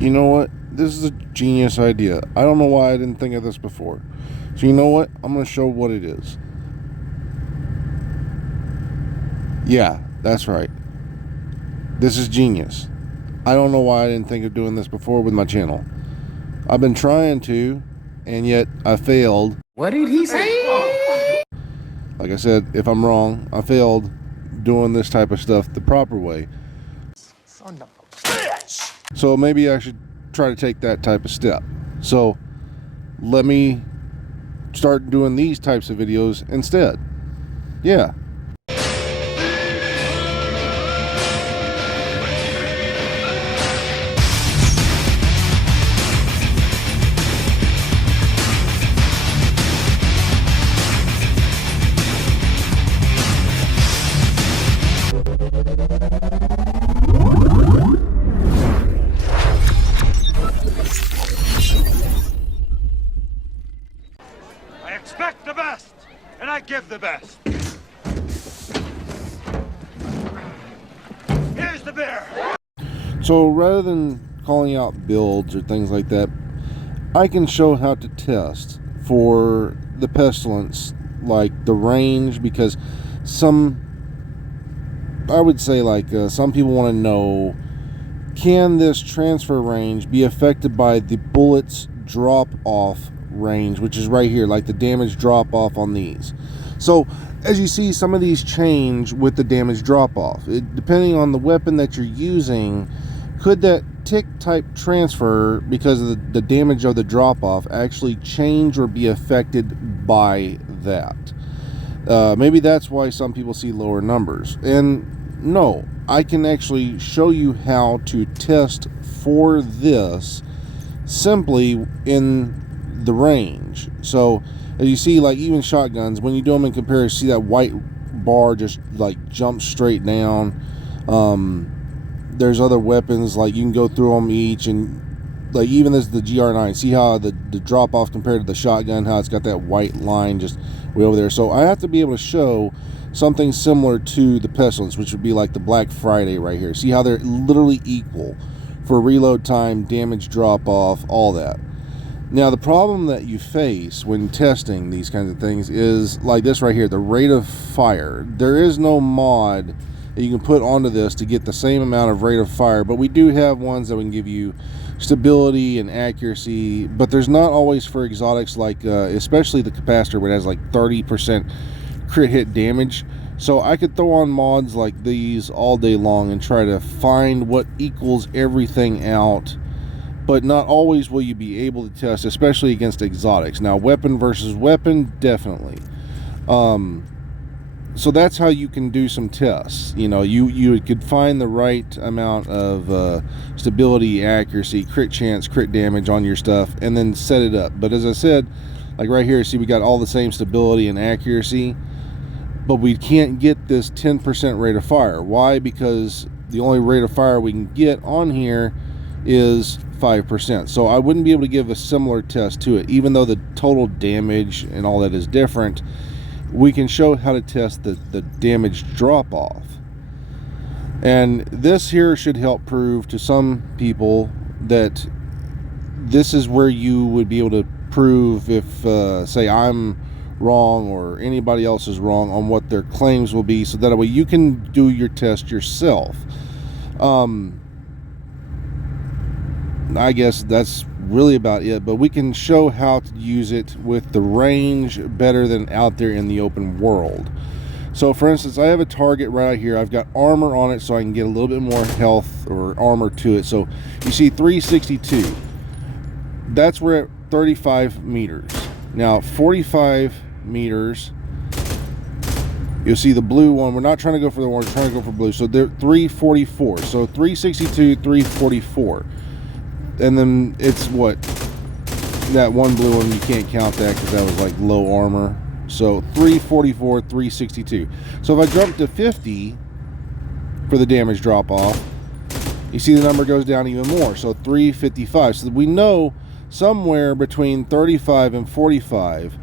You know what? This is a genius idea. I don't know why I didn't think of this before. So you know what? I'm going to show what it is. Yeah, that's right. This is genius. I don't know why I didn't think of doing this before with my channel. I've been trying to, and yet I failed. What did he say? Like I said, if I'm wrong, I failed doing this type of stuff the proper way. Son of a bitch! So maybe I should try to take that type of step. So let me start doing these types of videos instead. Yeah. I expect the best, and I give the best. Here's the beer. So rather than calling out builds or things like that, I can show how to test for the pestilence, like the range, because I would say some people want to know, can this transfer range be affected by the bullets drop off range, which is right here, like the damage drop off on these. So as you see, some of these change with the damage drop off. Depending on the weapon that you're using, could that tick type transfer, because of the damage of the drop off, actually change or be affected by that? Maybe that's why some people see lower numbers. And no, I can actually show you how to test for this simply in the range. So as you see, like even shotguns, when you do them in comparison, see that white bar just like jumps straight down. There's other weapons, like you can go through them each, and like even this, the GR9, see how the drop off compared to the shotgun, how it's got that white line just way over there. So I have to be able to show something similar to the pestilence, which would be like the Black Friday right here. See how they're literally equal for reload time, damage drop off, all that. Now the problem that you face when testing these kinds of things is like this right here, the rate of fire. There is no mod that you can put onto this to get the same amount of rate of fire, but we do have ones that can give you stability and accuracy, but there's not always for exotics, like especially the capacitor, where it has like 30% crit hit damage. So I could throw on mods like these all day long and try to find what equals everything out, but not always will you be able to test, especially against exotics. Now weapon versus weapon, definitely. So that's how you can do some tests. You know, you could find the right amount of stability, accuracy, crit chance, crit damage on your stuff, and then set it up. But as I said, like right here, see we got all the same stability and accuracy, but we can't get this 10% rate of fire. Why? Because the only rate of fire we can get on here is 5%. So I wouldn't be able to give a similar test to it, even though the total damage and all that is different. We can show how to test the damage drop off, and this here should help prove to some people that this is where you would be able to prove if say I'm wrong or anybody else is wrong on what their claims will be, so that way you can do your test yourself. I guess that's really about it, but we can show how to use it with the range better than out there in the open world. So for instance, I have a target right here. I've got armor on it so I can get a little bit more health or armor to it. So you see 362, that's where at 35 meters. Now 45 meters, you'll see the blue one. We're not trying to go for the orange, we're trying to go for blue. So they're 344. So 362, 344. And then it's what, that one blue one, you can't count that because that was like low armor. So 344, 362. So if I jump to 50 for the damage drop off, you see the number goes down even more. So 355. So we know somewhere between 35 and 45,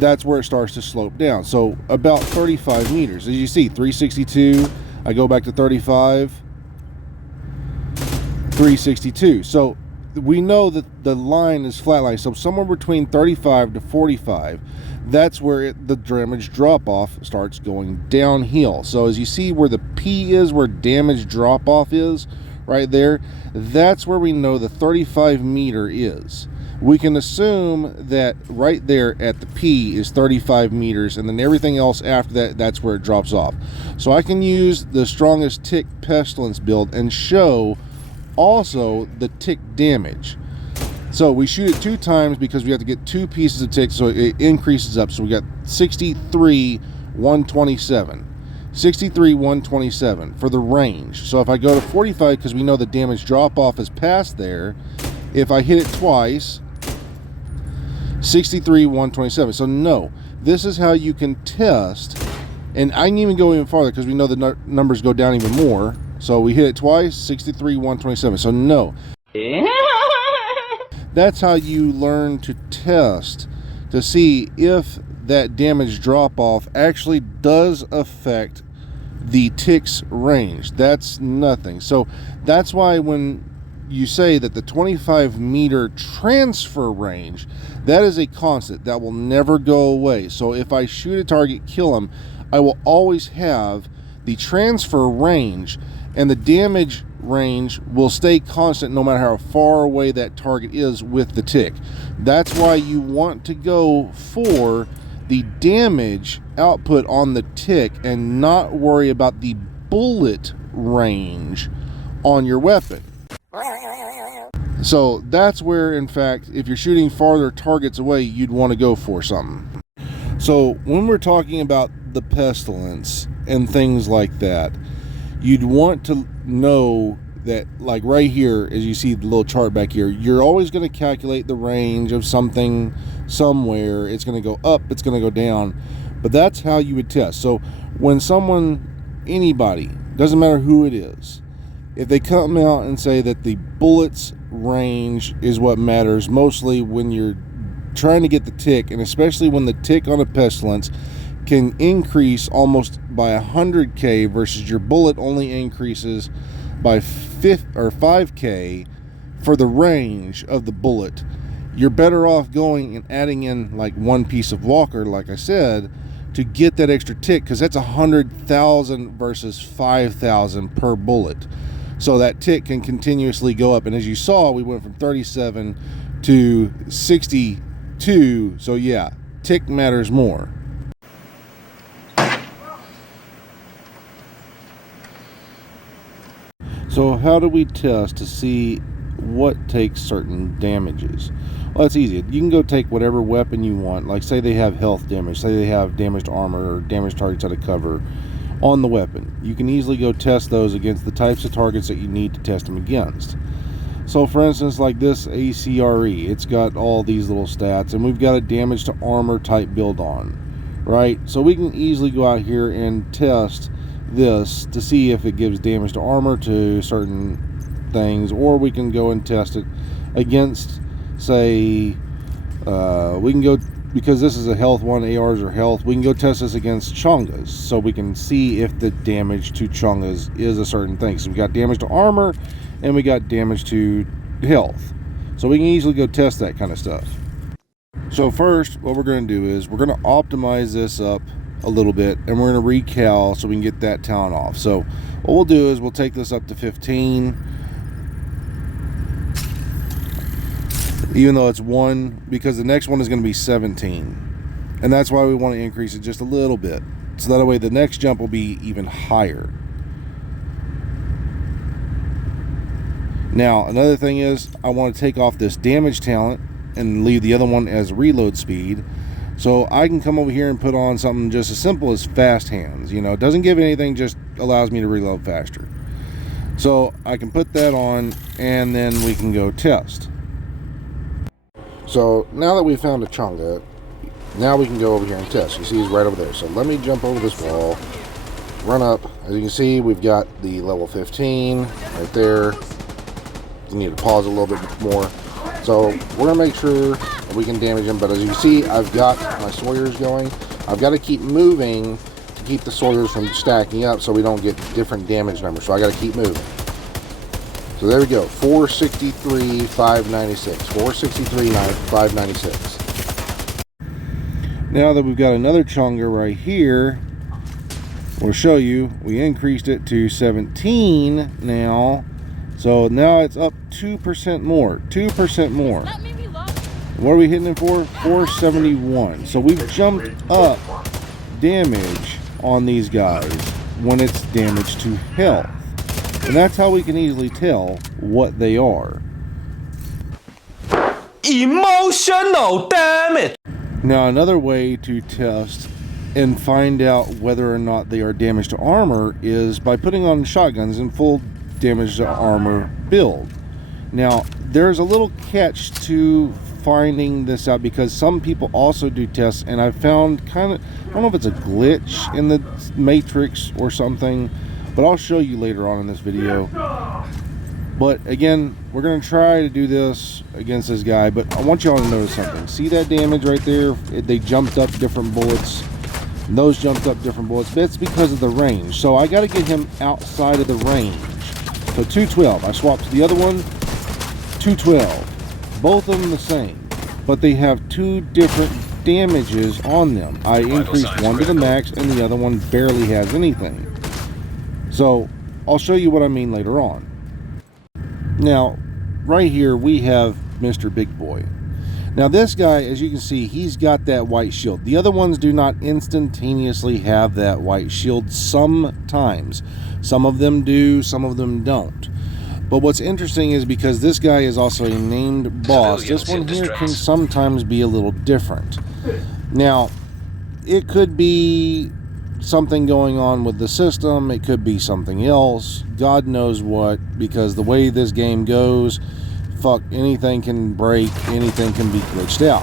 that's where it starts to slope down. So about 35 meters. As you see, 362, I go back to 35, 362. So we know that the line is flatline, so somewhere between 35 to 45, that's where the damage drop off starts going downhill. So as you see where the P is, where damage drop off is, right there, that's where we know the 35 meter is. We can assume that right there at the P is 35 meters, and then everything else after that, that's where it drops off. So I can use the strongest tick pestilence build and show also the tick damage. So we shoot it 2 times because we have to get 2 pieces of tick, so it increases up. So we got 63, 127. 63, 127 for the range. So if I go to 45, because we know the damage drop off is past there, if I hit it twice, 63, 127. So no, this is how you can test, and I can even go even farther because we know the numbers go down even more. So we hit it twice, 63, 127. So no. That's how you learn to test to see if that damage drop off actually does affect the tick's range. That's nothing. So that's why when you say that the 25 meter transfer range, that is a constant that will never go away. So if I shoot a target, kill him, I will always have the transfer range, and the damage range will stay constant no matter how far away that target is with the tick. That's why you want to go for the damage output on the tick and not worry about the bullet range on your weapon. So that's where, in fact, if you're shooting farther targets away, you'd want to go for something. So when we're talking about the pestilence and things like that, you'd want to know that, like right here, as you see the little chart back here, you're always going to calculate the range of something somewhere. It's going to go up, it's going to go down, but that's how you would test. So when someone, anybody, doesn't matter who it is, if they come out and say that the bullets range is what matters, mostly when you're trying to get the tick, and especially when the tick on a pestilence can increase almost by 100k versus your bullet only increases by 5k for the range of the bullet, you're better off going and adding in like 1 piece of walker, like I said, to get that extra tick, because that's 100,000 versus 5,000 per bullet. So that tick can continuously go up, and as you saw, we went from 37 to 62. So yeah, tick matters more. So how do we test to see what takes certain damages? Well, that's easy. You can go take whatever weapon you want, like say they have health damage, say they have damaged armor or damaged targets out of cover on the weapon. You can easily go test those against the types of targets that you need to test them against. So for instance, like this ACRE, it's got all these little stats, and we've got a damage to armor type build on, right? So we can easily go out here and test this to see if it gives damage to armor to certain things, or we can go and test it against, say, we can go, because this is a health one, ARs are health, we can go test this against chongas, so we can see if the damage to chongas is a certain thing. So we got damage to armor and we got damage to health, so we can easily go test that kind of stuff. So first, what we're going to do is we're going to optimize this up a little bit, and we're going to recal so we can get that talent off. So what we'll do is we'll take this up to 15, even though it's 1, because the next one is going to be 17, and that's why we want to increase it just a little bit, so that way the next jump will be even higher. Now another thing is, I want to take off this damage talent and leave the other one as reload speed, so I can come over here and put on something just as simple as fast hands. You know, it doesn't give anything, just allows me to reload faster. So I can put that on, and then we can go test. So now that we found a chonga, now we can go over here and test. You see he's right over there. So let me jump over this wall, run up. As you can see, we've got the level 15 right there. You need to pause a little bit more. So we're gonna make sure that we can damage him, but as you can see, I've got my Sawyers going. I've got to keep moving to keep the Sawyers from stacking up so we don't get different damage numbers. So I got to keep moving. So there we go, 463, 596. 463, 596. Now that we've got another chunga right here, we'll show you, we increased it to 17 now. So now it's up 2% more, 2% more. What are we hitting it for? 471. So we've jumped up damage on these guys when it's damage to health. And that's how we can easily tell what they are. Emotional damage. Now another way to test and find out whether or not they are damage to armor is by putting on shotguns in full damage to armor build. Now there's a little catch to finding this out, because some people also do tests, and I've found kind of, I don't know if it's a glitch in the matrix or something, but I'll show you later on in this video. But again, we're going to try to do this against this guy, but I want y'all to notice something. See that damage right there? They jumped up different bullets, and those jumped up different bullets. That's because of the range. So I got to get him outside of the range. So 212. I swapped to the other one, 212. Both of them the same, but they have two different damages on them. I increased one to the max, and the other one barely has anything. So I'll show you what I mean later on. Now, right here we have Mr. Big Boy. Now this guy, as you can see, he's got that white shield. The other ones do not instantaneously have that white shield sometimes. Some of them do, some of them don't. But what's interesting is because this guy is also a named boss, this one here can sometimes be a little different. Now, it could be something going on with the system, it could be something else, God knows what, because the way this game goes, fuck, anything can break, anything can be glitched out.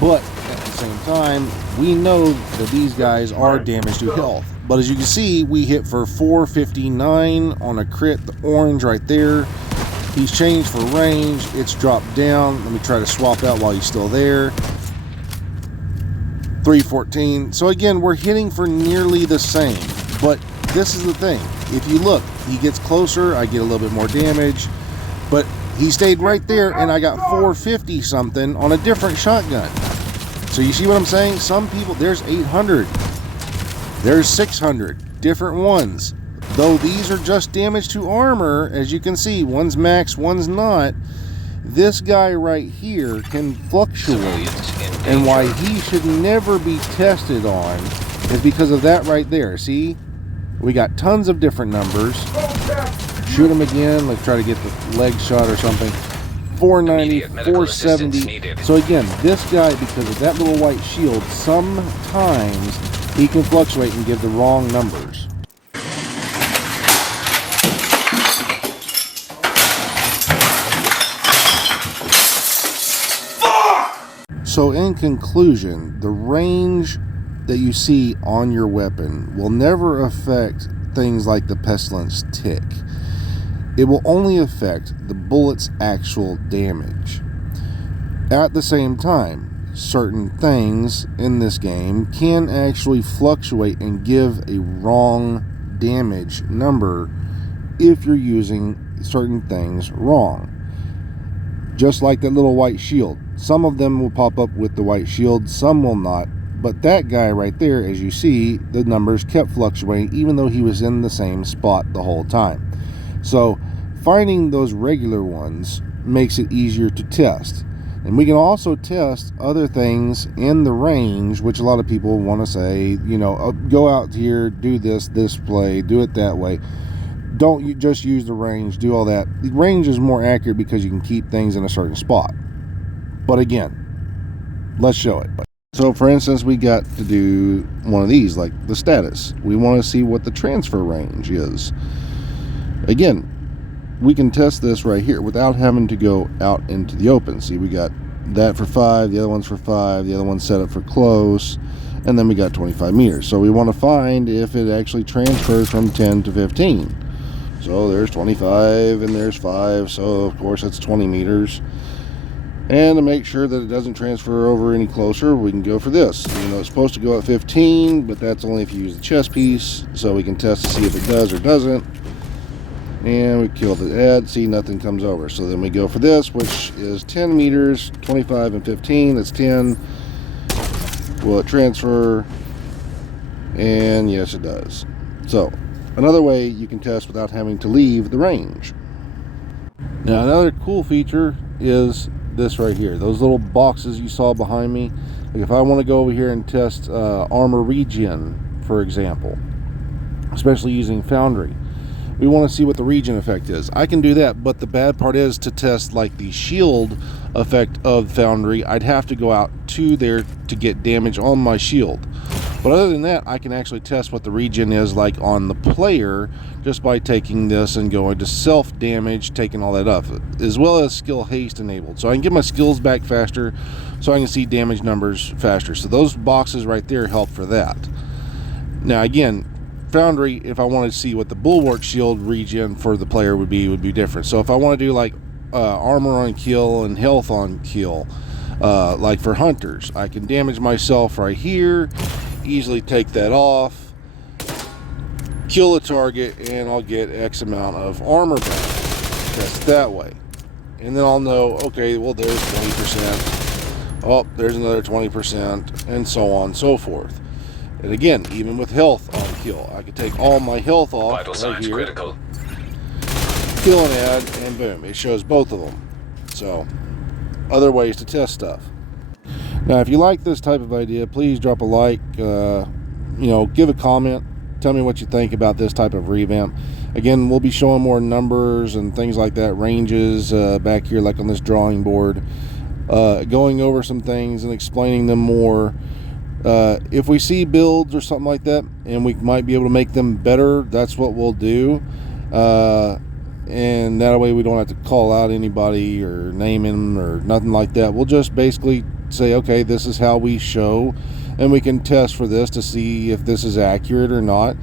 But at the same time, we know that these guys are damage to health. But as you can see, we hit for 459 on a crit, the orange right there. He's changed for range, it's dropped down. Let me try to swap out while he's still there. 314. So again, we're hitting for nearly the same. But this is the thing. If you look, he gets closer, I get a little bit more damage. But he stayed right there, and I got 450 something on a different shotgun. So you see what I'm saying? Some people, there's 800. There's 600 different ones. Though these are just damage to armor, as you can see, one's max, one's not. This guy right here can fluctuate. And why he should never be tested on is because of that right there. See? We got tons of different numbers. Shoot him again. Let's try to get the leg shot or something. 490, 470. So again, this guy, because of that little white shield, sometimes he can fluctuate and give the wrong numbers. So in conclusion, the range that you see on your weapon will never affect things like the pestilence tick. It will only affect the bullet's actual damage. At the same time, certain things in this game can actually fluctuate and give a wrong damage number if you're using certain things wrong. Just like that little white shield. Some of them will pop up with the white shield, some will not. But that guy right there, as you see, the numbers kept fluctuating even though he was in the same spot the whole time. So finding those regular ones makes it easier to test. And we can also test other things in the range, which a lot of people want to say, you know, oh, go out here, do this play, do it that way. Don't you just use the range, do all that. The range is more accurate because you can keep things in a certain spot. But again, let's show it. So for instance, we got to do one of these, like the status. We want to see what the transfer range is. Again, we can test this right here without having to go out into the open. See, we got that for 5, the other one's for 5, the other one's set up for close, and then we got 25 meters. So we want to find if it actually transfers from 10 to 15. So there's 25 and there's 5, so of course it's 20 meters. And to make sure that it doesn't transfer over any closer, we can go for this. You know, it's supposed to go at 15, but that's only if you use the chest piece, so we can test to see if it does or doesn't. And we kill the ad. See, nothing comes over. So then we go for this, which is 10 meters, 25 and 15. That's 10. Will it transfer? And yes, it does. So another way you can test without having to leave the range. Now another cool feature is this right here. Those little boxes you saw behind me. Like if I want to go over here and test armor regen, for example, especially using Foundry, we want to see what the regen effect is. I can do that, but the bad part is to test like the shield effect of Foundry, I'd have to go out to there to get damage on my shield. But other than that, I can actually test what the regen is like on the player just by taking this and going to self damage, taking all that up, as well as skill haste enabled. So I can get my skills back faster, so I can see damage numbers faster. So those boxes right there help for that. Now again, Foundry, if I want to see what the bulwark shield regen for the player would be different. So if I want to do like armor on kill and health on kill, like for hunters, I can damage myself right here, easily take that off, kill a target, and I'll get X amount of armor back. Test that way. And then I'll know, okay, well there's 20%, oh, there's another 20%, and so on and so forth. And again, even with health on kill, I could take all my health off Vital right signs here, critical. kill an ad, and boom, it shows both of them. So, other ways to test stuff. Now, if you like this type of idea, please drop a like, give a comment, tell me what you think about this type of revamp. Again, we'll be showing more numbers and things like that, ranges back here like on this drawing board, going over some things and explaining them more. If we see builds or something like that and we might be able to make them better, that's what we'll do, and that way we don't have to call out anybody or name him or nothing like that. We'll just basically say, okay, this is how we show, and we can test for this to see if this is accurate or not,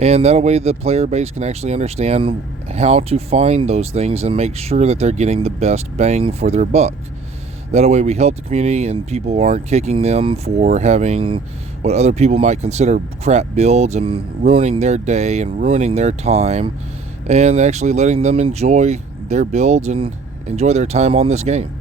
and that way the player base can actually understand how to find those things and make sure that they're getting the best bang for their buck. That way we help the community and people aren't kicking them for having what other people might consider crap builds and ruining their day and ruining their time, and actually letting them enjoy their builds and enjoy their time on this game.